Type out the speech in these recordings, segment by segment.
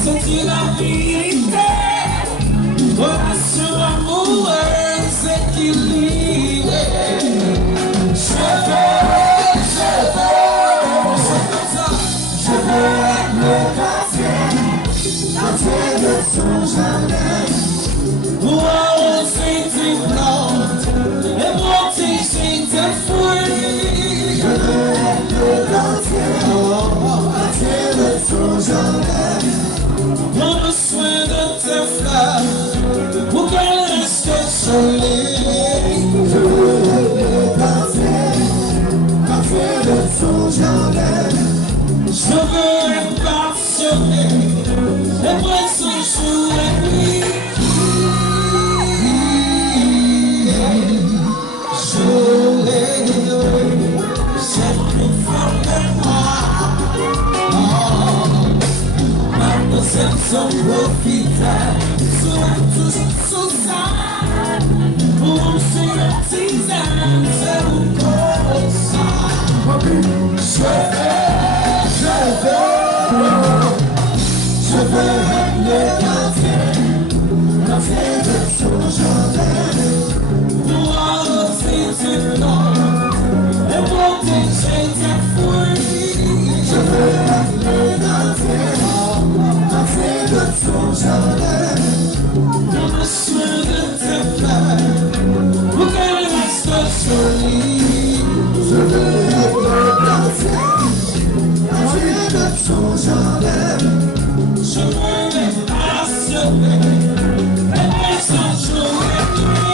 C'est la vérité, relation amoureuse équilibrée. Je veux être le quartier de son jardin, pour arroser tes plantes et protéger tes fruits. Je veux être le quartier de son jardin, prendre soin de tes fleurs pour qu'elles restent jolies. Je veux être le quartier de son jardin. Je veux être passionné et presque jour et nuit. Je l'ai j'ai plus fort que moi. Mademoiselle s'en profita, sera toujours sous ça. Pour sur la tisane, c'est mon corps ça. Je veux être le quartier de son jardin, pour arroser tes plantes et protéger tes fruits. Je veux être le quartier de son jardin, prendre soin de tes fleurs pour qu'elles restent jolies. Je veux être le quartier de son jardin. Je veux être passionné et presque jour et nuit.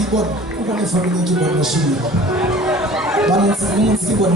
Keyboard, keyboard, keyboard,